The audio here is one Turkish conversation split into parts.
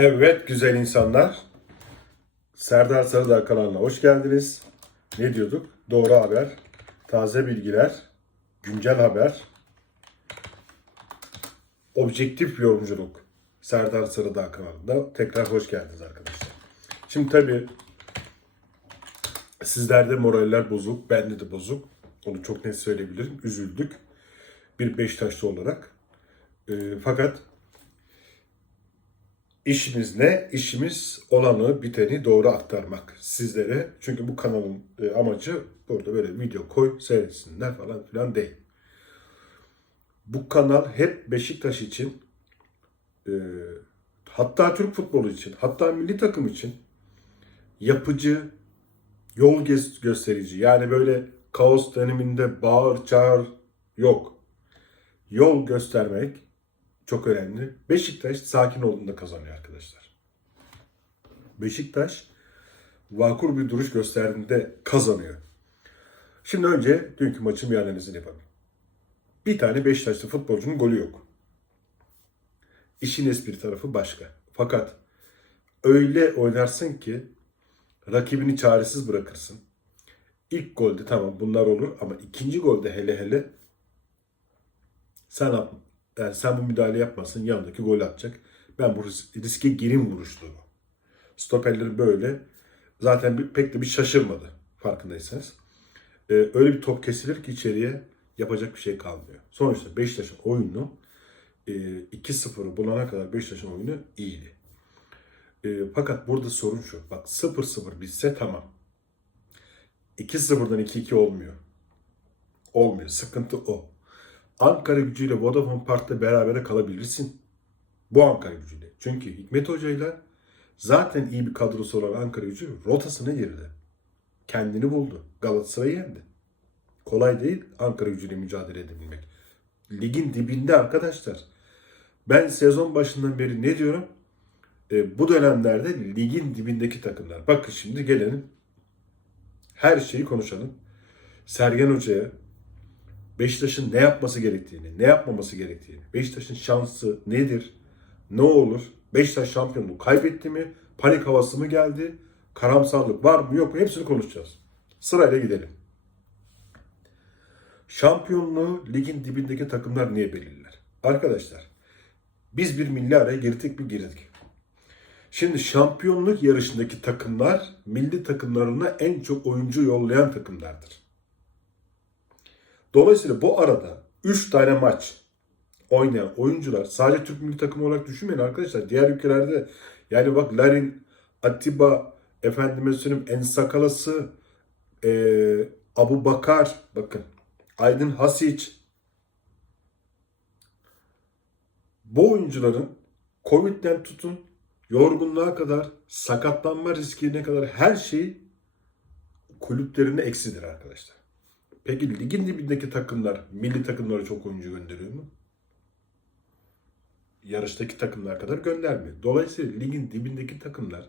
Evet güzel insanlar. Serdar Sarıdağ kanalına hoş geldiniz. Ne diyorduk? Doğru haber, taze bilgiler, güncel haber, objektif yorumculuk. Serdar Sarıdağ kanalında tekrar hoş geldiniz arkadaşlar. Şimdi tabii sizlerde moraller bozuk, bende de bozuk. Onu çok net söyleyebilirim. Üzüldük. Bir Beşiktaşlı olarak. Ee, fakat İşimiz ne? İşimiz olanı, biteni doğru aktarmak sizlere. Çünkü bu kanalın e, amacı burada böyle video koy, seyretsinler falan filan değil. Bu kanal hep Beşiktaş için, e, hatta Türk futbolu için, hatta milli takım için yapıcı, yol gö- gösterici. Yani böyle kaos döneminde bağır çağır yok. Yol göstermek, çok önemli. Beşiktaş sakin olduğunda kazanıyor arkadaşlar. Beşiktaş vakur bir duruş gösterdiğinde kazanıyor. Şimdi önce dünkü maçın bir analizini yapalım. Bir tane Beşiktaşlı futbolcunun golü yok. İşin espri tarafı başka. Fakat öyle oynarsın ki rakibini çaresiz bırakırsın. İlk golde tamam bunlar olur ama ikinci golde hele hele sen yani sen bu müdahale yapmasın yanındaki gol atacak. Ben bu ris- riske girim vuruştu bu. Stoperlerin böyle zaten bir, pek de bir şaşırmadı farkındaysanız. Ee, öyle bir top kesilir ki içeriye yapacak bir şey kalmıyor. Sonuçta Beşiktaş'ın oyunu e, 2-0'ı bulana kadar Beşiktaş'ın oyunu iyiydi. E, fakat burada sorun şu. Bak 0-0 bitse tamam. 2-0'dan 2-2 olmuyor. Olmuyor. Sıkıntı o. Ankara gücüyle Vodafone Park'ta berabere kalabilirsin. Bu Ankara gücüyle. Çünkü Hikmet Hoca'yla zaten iyi bir kadrosu olan Ankara gücü rotasına girdi. Kendini buldu. Galatasaray'ı yendi. Kolay değil Ankara gücüyle mücadele edebilmek. Ligin dibinde arkadaşlar. Ben sezon başından beri ne diyorum? E, bu dönemlerde ligin dibindeki takımlar. Bakın şimdi gelelim. Her şeyi konuşalım. Sergen Hoca'ya Beşiktaş'ın ne yapması gerektiğini, ne yapmaması gerektiğini, Beşiktaş'ın şansı nedir, ne olur, Beşiktaş şampiyonluğu kaybetti mi, panik havası mı geldi, karamsarlık var mı yok mu hepsini konuşacağız. Sırayla gidelim. Şampiyonluğu ligin dibindeki takımlar niye belirler? Arkadaşlar biz bir milli araya girdik bir girdik. Şimdi şampiyonluk yarışındaki takımlar milli takımlarına en çok oyuncu yollayan takımlardır. Dolayısıyla bu arada 3 tane maç oynayan oyuncular sadece Türk milli takımı olarak düşünmeyin arkadaşlar. Diğer ülkelerde yani bak Larin, Atiba, efendime söyleyeyim Ensakalası, e, Abu Bakar, bakın Aydın Hasic. Bu oyuncuların Covid'den tutun yorgunluğa kadar, sakatlanma riskine kadar her şey kulüplerinde eksidir arkadaşlar. Peki ligin dibindeki takımlar milli takımlara çok oyuncu gönderiyor mu? Yarıştaki takımlar kadar göndermiyor. Dolayısıyla ligin dibindeki takımlar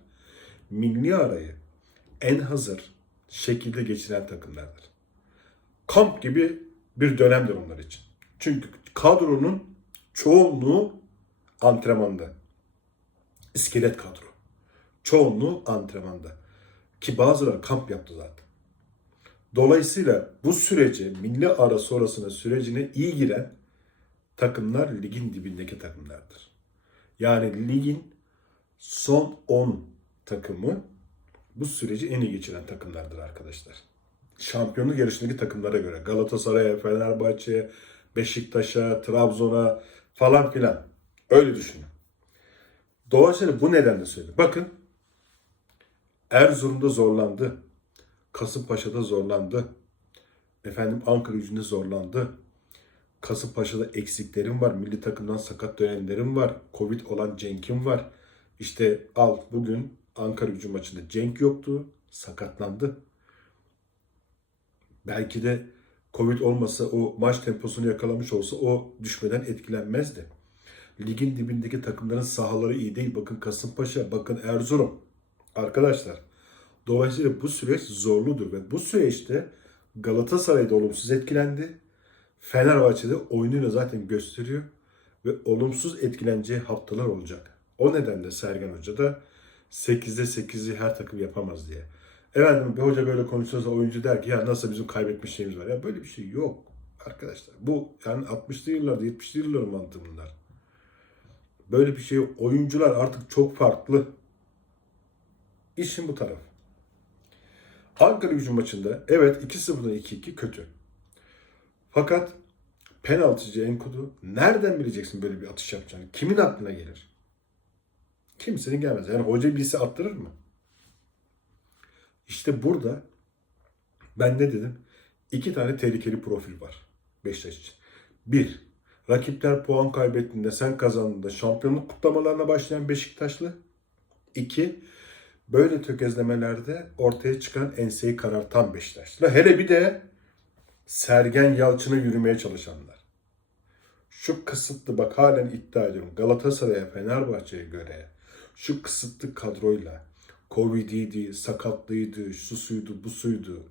milli arayı en hazır şekilde geçiren takımlardır. Kamp gibi bir dönemdir onlar için. Çünkü kadronun çoğunluğu antrenmanda. İskelet kadro. Çoğunluğu antrenmanda. Ki bazıları kamp yaptı zaten. Dolayısıyla bu sürece, milli ara sonrasında sürecine iyi giren takımlar ligin dibindeki takımlardır. Yani ligin son 10 takımı bu süreci en iyi geçiren takımlardır arkadaşlar. Şampiyonluk yarışındaki takımlara göre Galatasaray'a, Fenerbahçe'ye, Beşiktaş'a, Trabzon'a falan filan. Öyle düşünün. Dolayısıyla bu nedenle söylüyorum. Bakın Erzurum'da zorlandı. Kasımpaşa'da zorlandı. Efendim Ankara gücünde zorlandı. Kasımpaşa'da eksiklerim var. Milli takımdan sakat dönemlerim var. Covid olan Cenk'im var. İşte al bugün Ankara gücü maçında Cenk yoktu. Sakatlandı. Belki de Covid olmasa o maç temposunu yakalamış olsa o düşmeden etkilenmezdi. Ligin dibindeki takımların sahaları iyi değil. Bakın Kasımpaşa, bakın Erzurum. Arkadaşlar Dolayısıyla bu süreç zorludur ve bu süreçte Galatasaray'da olumsuz etkilendi. Fenerbahçe'de oyunuyla zaten gösteriyor ve olumsuz etkileneceği haftalar olacak. O nedenle Sergen Hoca da 8'de 8'i her takım yapamaz diye. Efendim bir hoca böyle konuşuyorsa oyuncu der ki ya nasıl bizim kaybetmiş şeyimiz var. Ya böyle bir şey yok arkadaşlar. Bu yani 60'lı yıllarda 70'li yılların mantığı bunlar. Böyle bir şey yok. Oyuncular artık çok farklı. İşin bu taraf. Ankara gücü maçında evet 2-0'dan 2-2 kötü. Fakat penaltıcı Enkudu nereden bileceksin böyle bir atış yapacağını? Kimin aklına gelir? Kimsenin gelmez. Yani hoca bilse attırır mı? İşte burada ben ne dedim? İki tane tehlikeli profil var Beşiktaş için. Bir, rakipler puan kaybettiğinde sen kazandığında şampiyonluk kutlamalarına başlayan Beşiktaşlı. İki, böyle tökezlemelerde ortaya çıkan enseyi karartan Beşiktaşlı. Hele bir de Sergen Yalçın'a yürümeye çalışanlar. Şu kısıtlı bak halen iddia ediyorum Galatasaray'a Fenerbahçe'ye göre şu kısıtlı kadroyla Covid'iydi, sakatlıydı, şu suydu, bu suydu.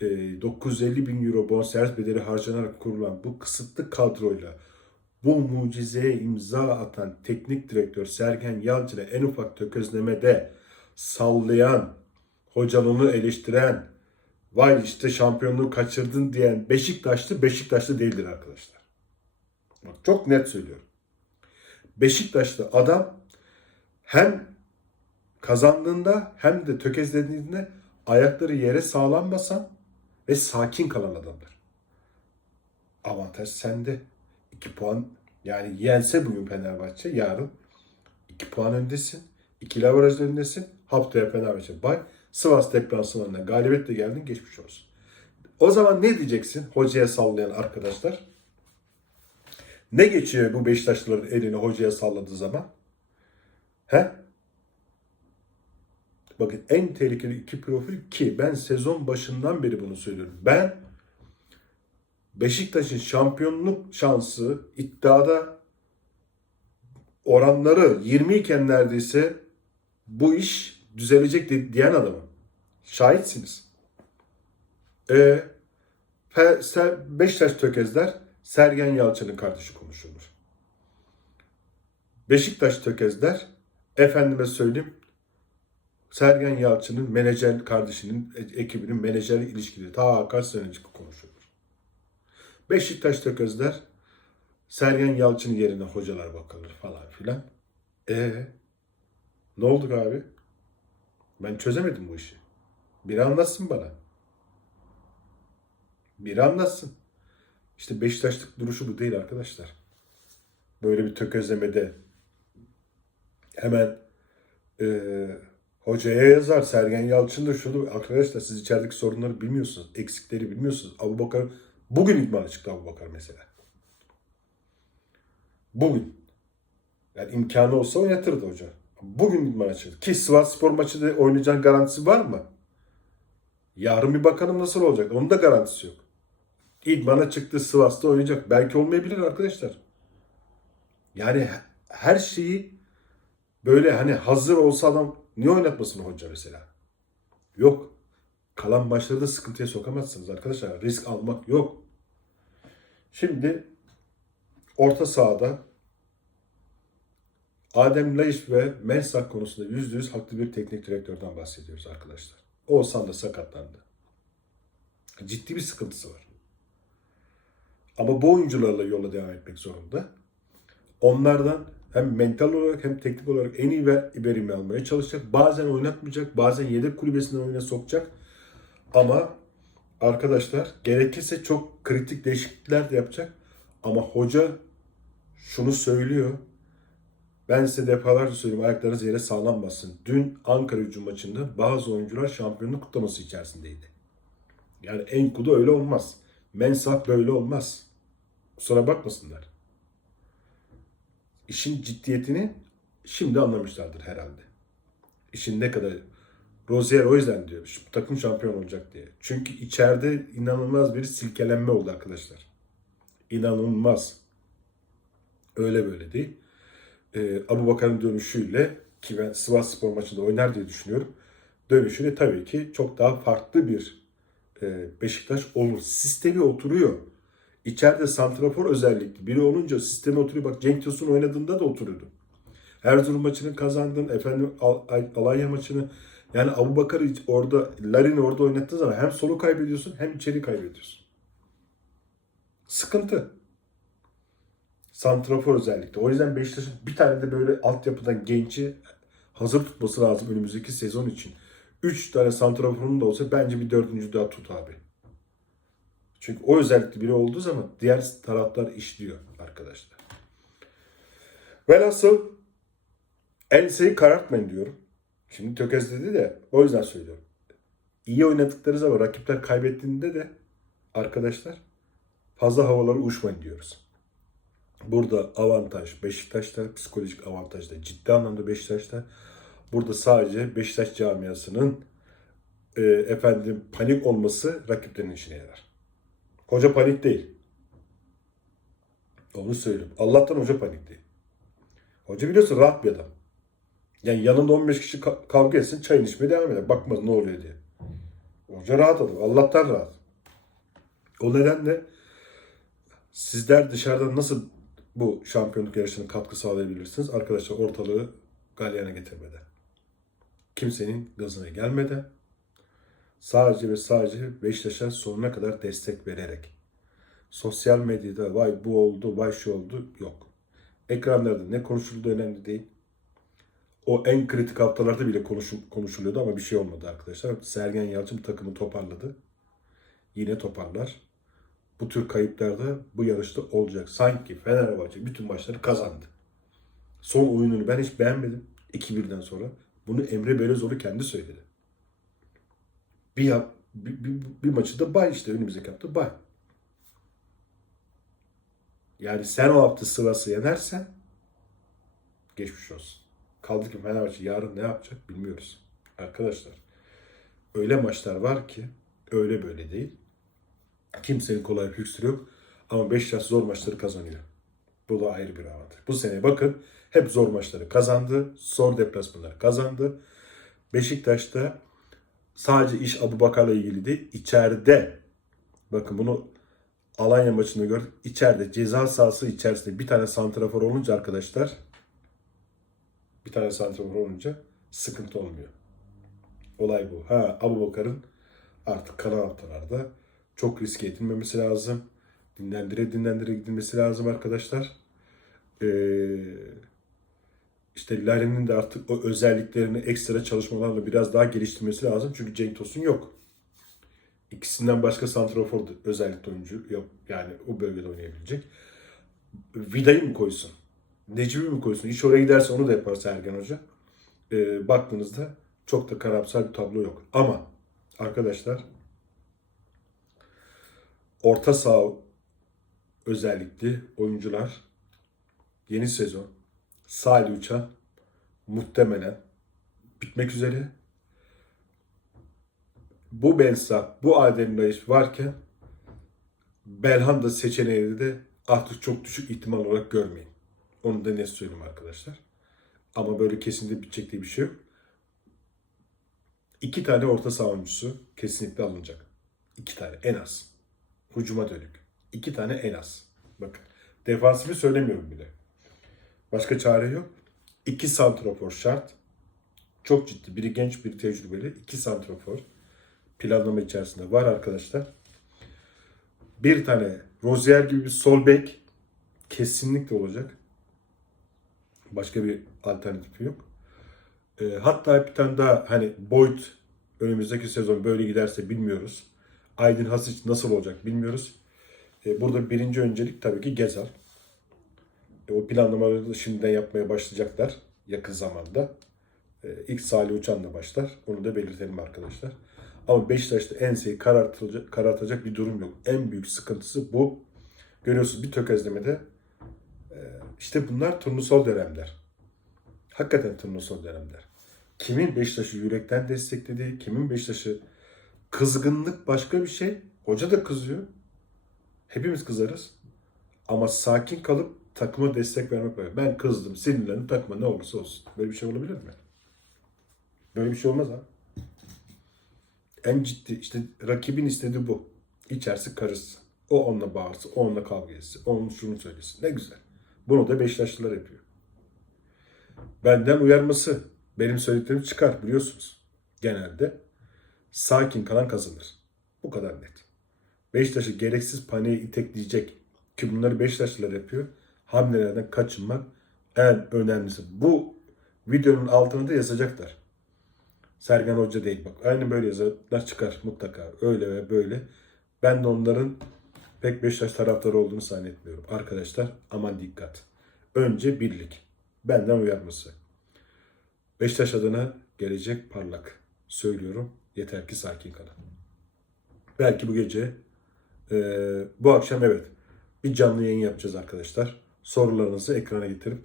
E, 950 bin euro bonservis bedeli harcanarak kurulan bu kısıtlı kadroyla bu mucizeye imza atan teknik direktör Sergen Yalçın'a en ufak tökezlemede sallayan, hocalığını eleştiren, vay işte şampiyonluğu kaçırdın diyen Beşiktaşlı Beşiktaşlı değildir arkadaşlar. Bak çok net söylüyorum. Beşiktaşlı adam hem kazandığında hem de tökezlediğinde ayakları yere sağlam basan ve sakin kalan adamdır. Avantaj sende. 2 puan yani yense bugün Fenerbahçe yarın 2 puan öndesin. 2 averaj öndesin. Haftaya Fenerbahçe bay. Sivas deplasmanına galibiyetle geldin geçmiş olsun. O zaman ne diyeceksin hocaya sallayan arkadaşlar? Ne geçiyor bu Beşiktaşlıların elini hocaya salladığı zaman? He? Bakın en tehlikeli iki profil ki ben sezon başından beri bunu söylüyorum. Ben Beşiktaş'ın şampiyonluk şansı iddiada oranları 20 iken neredeyse bu iş düzelecek di- diyen adamım. Şahitsiniz. E, Beşiktaş tökezler Sergen Yalçın'ın kardeşi konuşulur. Beşiktaş tökezler efendime söyleyeyim Sergen Yalçın'ın menajer kardeşinin e- ekibinin menajer ilişkileri ta kaç sene önce konuşulur. Beşiktaş tökezler Sergen Yalçın yerine hocalar bakılır falan filan. E ne oldu abi? Ben çözemedim bu işi. Biri anlatsın bana. Biri anlatsın. İşte Beşiktaşlık duruşu bu değil arkadaşlar. Böyle bir tökezlemede hemen eee hocaya yazar. Sergen Yalçın da şunu arkadaşlar siz içerideki sorunları bilmiyorsunuz. Eksikleri bilmiyorsunuz. Abu Bakar bugün idmana çıktı Abu Bakar mesela. Bugün. Yani imkanı olsa oynatırdı hoca. Bugün çıktı. Ki Sivas Spor maçı da oynayacağın garantisi var mı? Yarın bir bakalım nasıl olacak. Onun da garantisi yok. İdmana çıktı Sivas'ta oynayacak. Belki olmayabilir arkadaşlar. Yani her şeyi böyle hani hazır olsa adam niye oynatmasın hoca mesela? Yok. Kalan maçları da sıkıntıya sokamazsınız arkadaşlar. Risk almak yok. Şimdi orta sahada Adem Laiş ve Mensah konusunda yüzde yüz haklı bir teknik direktörden bahsediyoruz arkadaşlar. Oğuzhan da sakatlandı. Ciddi bir sıkıntısı var. Ama bu oyuncularla yola devam etmek zorunda. Onlardan hem mental olarak hem teknik olarak en iyi ve verimi almaya çalışacak. Bazen oynatmayacak, bazen yedek kulübesinden oyuna sokacak. Ama arkadaşlar gerekirse çok kritik değişiklikler de yapacak. Ama hoca şunu söylüyor. Ben size defalarca söylüyorum ayaklarınız yere sağlam bassın. Dün Ankara gücü maçında bazı oyuncular şampiyonluk kutlaması içerisindeydi. Yani Enkudu öyle olmaz. Mensah böyle olmaz. Kusura bakmasınlar. İşin ciddiyetini şimdi anlamışlardır herhalde. İşin ne kadar Rozier o yüzden diyor. Takım şampiyon olacak diye. Çünkü içeride inanılmaz bir silkelenme oldu arkadaşlar. İnanılmaz. Öyle böyle değil. Ee, Abu Bakar'ın dönüşüyle ki ben Sivas Spor maçında oynar diye düşünüyorum. Dönüşüyle tabii ki çok daha farklı bir e, Beşiktaş olur. Sistemi oturuyor. İçeride santrafor özellikli biri olunca sisteme oturuyor. Bak Cenk Tosun oynadığında da oturuyordu. Erzurum maçını kazandın. Efendim Al- Al- Alanya maçını. Yani Abu Bakar'ı hiç orada, Larin'i orada oynattığı zaman hem solu kaybediyorsun hem içeri kaybediyorsun. Sıkıntı. Santrafor özellikle. O yüzden Beşiktaş'ın bir tane de böyle altyapıdan genci hazır tutması lazım önümüzdeki sezon için. 3 tane santraforun da olsa bence bir dördüncü daha tut abi. Çünkü o özellikli biri olduğu zaman diğer taraflar işliyor arkadaşlar. Velhasıl enseyi karartmayın diyorum. Şimdi tökezledi de o yüzden söylüyorum. İyi oynadıkları zaman rakipler kaybettiğinde de arkadaşlar fazla havalara uçmayın diyoruz. Burada avantaj Beşiktaş'ta, psikolojik avantaj da ciddi anlamda Beşiktaş'ta. Burada sadece Beşiktaş camiasının e, efendim panik olması rakiplerin işine yarar. Hoca panik değil. Onu söyleyeyim. Allah'tan hoca panik değil. Hoca biliyorsun rahat bir adam. Yani yanında 15 kişi ka- kavga etsin çayını içmeye devam eder. Bakmaz ne oluyor diye. Hoca rahat adam. Allah'tan rahat. O nedenle sizler dışarıdan nasıl bu şampiyonluk yarışına katkı sağlayabilirsiniz? Arkadaşlar ortalığı galyana getirmeden. Kimsenin gazına gelmeden sadece ve sadece Beşiktaş'a sonuna kadar destek vererek. Sosyal medyada vay bu oldu, vay şu oldu yok. Ekranlarda ne konuşulduğu önemli değil. O en kritik haftalarda bile konuşu- konuşuluyordu ama bir şey olmadı arkadaşlar. Sergen Yalçın takımı toparladı. Yine toparlar. Bu tür kayıplarda bu yarışta olacak. Sanki Fenerbahçe bütün maçları kazandı. Son oyununu ben hiç beğenmedim. 2-1'den sonra. Bunu Emre Belözoğlu kendi söyledi. Bir, yap, bir, bir, bir maçı da bay işte önümüzdeki hafta bay. Yani sen o hafta sırası yenersen geçmiş olsun. Kaldı ki Fenerbahçe yarın ne yapacak bilmiyoruz. Arkadaşlar öyle maçlar var ki öyle böyle değil. Kimsenin kolay bir füksürü yok. Ama Beşiktaş zor maçları kazanıyor. Bu da ayrı bir avantaj. Bu sene bakın hep zor maçları kazandı. Zor deplasmanları kazandı. Beşiktaş'ta sadece iş Abu Bakar'la ilgili değil. içeride bakın bunu Alanya maçında gördük. İçeride ceza sahası içerisinde bir tane santrafor olunca arkadaşlar bir tane santrafor olunca sıkıntı olmuyor. Olay bu. Ha Abu Bakar'ın artık kalan haftalarda çok riske edilmemesi lazım. Dinlendire dinlendire gidilmesi lazım arkadaşlar. Ee, işte Larin'in de artık o özelliklerini ekstra çalışmalarla biraz daha geliştirmesi lazım. Çünkü Cenk Tosun yok. İkisinden başka santrafor özellikle oyuncu yok. Yani o bölgede oynayabilecek. Vida'yı mı koysun? Necip'i mi koysun? Hiç oraya giderse onu da yapar Sergen Hoca. Ee, baktığınızda çok da karamsar bir tablo yok. Ama arkadaşlar orta saha özellikli oyuncular yeni sezon Salih Uçan muhtemelen bitmek üzere. Bu Bensa, bu Adem Laiş varken Belhanda seçeneğini de artık çok düşük ihtimal olarak görmeyin. Onu da net söyleyeyim arkadaşlar. Ama böyle kesinlikle bitecek diye bir şey yok. İki tane orta saha kesinlikle alınacak. İki tane en az. Hucuma dönük. İki tane en az. Bakın. Defansifi söylemiyorum bile. Başka çare yok. İki santrafor şart. Çok ciddi. Biri genç, biri tecrübeli. İki santrafor. Planlama içerisinde var arkadaşlar. Bir tane Rozier gibi bir sol bek kesinlikle olacak. Başka bir alternatifi yok. E, hatta bir tane daha hani Boyd önümüzdeki sezon böyle giderse bilmiyoruz. Aydın Hasic nasıl olacak bilmiyoruz. E, burada birinci öncelik tabii ki Gezal. E, o planlamaları şimdiden yapmaya başlayacaklar yakın zamanda. E, ilk Salih Uçan'la başlar. Onu da belirtelim arkadaşlar. Ama Beşiktaş'ta enseyi karartılacak, karartacak bir durum yok. En büyük sıkıntısı bu. Görüyorsunuz bir tökezlemede e, işte bunlar turnusol dönemler. Hakikaten turnusol dönemler. Kimin Beşiktaş'ı yürekten desteklediği, kimin Beşiktaş'ı kızgınlık başka bir şey. Hoca da kızıyor. Hepimiz kızarız. Ama sakin kalıp takıma destek vermek var. Ben kızdım, sinirlendim, takıma ne olursa olsun. Böyle bir şey olabilir mi? Böyle bir şey olmaz ha. En ciddi işte rakibin istediği bu. İçerisi karışsın. O onunla bağırsın, o onunla kavga etsin, o onun şunu söylesin. Ne güzel. Bunu da Beşiktaşlılar yapıyor. Benden uyarması. Benim söylediklerim çıkar biliyorsunuz. Genelde sakin kalan kazanır. Bu kadar net. Beşiktaş'ı gereksiz paniğe itekleyecek ki bunları Beşiktaşlılar yapıyor. Hamlelerden kaçınmak en önemlisi. Bu videonun altına da yazacaklar. Sergen Hoca değil bak. Aynı böyle yazarlar çıkar mutlaka. Öyle ve böyle. Ben de onların pek Beşiktaş taraftarı olduğunu zannetmiyorum. Arkadaşlar aman dikkat. Önce birlik. Benden uyarması. Beşiktaş adına gelecek parlak. Söylüyorum. Yeter ki sakin kalın. Belki bu gece eee, bu akşam evet bir canlı yayın yapacağız arkadaşlar. Sorularınızı ekrana getirip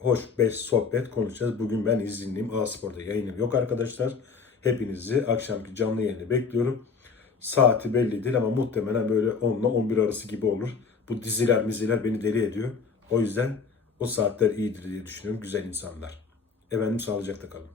hoş beş sohbet konuşacağız. Bugün ben izinliyim. A Spor'da yayınım yok arkadaşlar. Hepinizi akşamki canlı yayını bekliyorum. Saati belli değil ama muhtemelen böyle 10 ile 11 arası gibi olur. Bu diziler miziler beni deli ediyor. O yüzden o saatler iyidir diye düşünüyorum. Güzel insanlar. Efendim sağlıcakla kalın.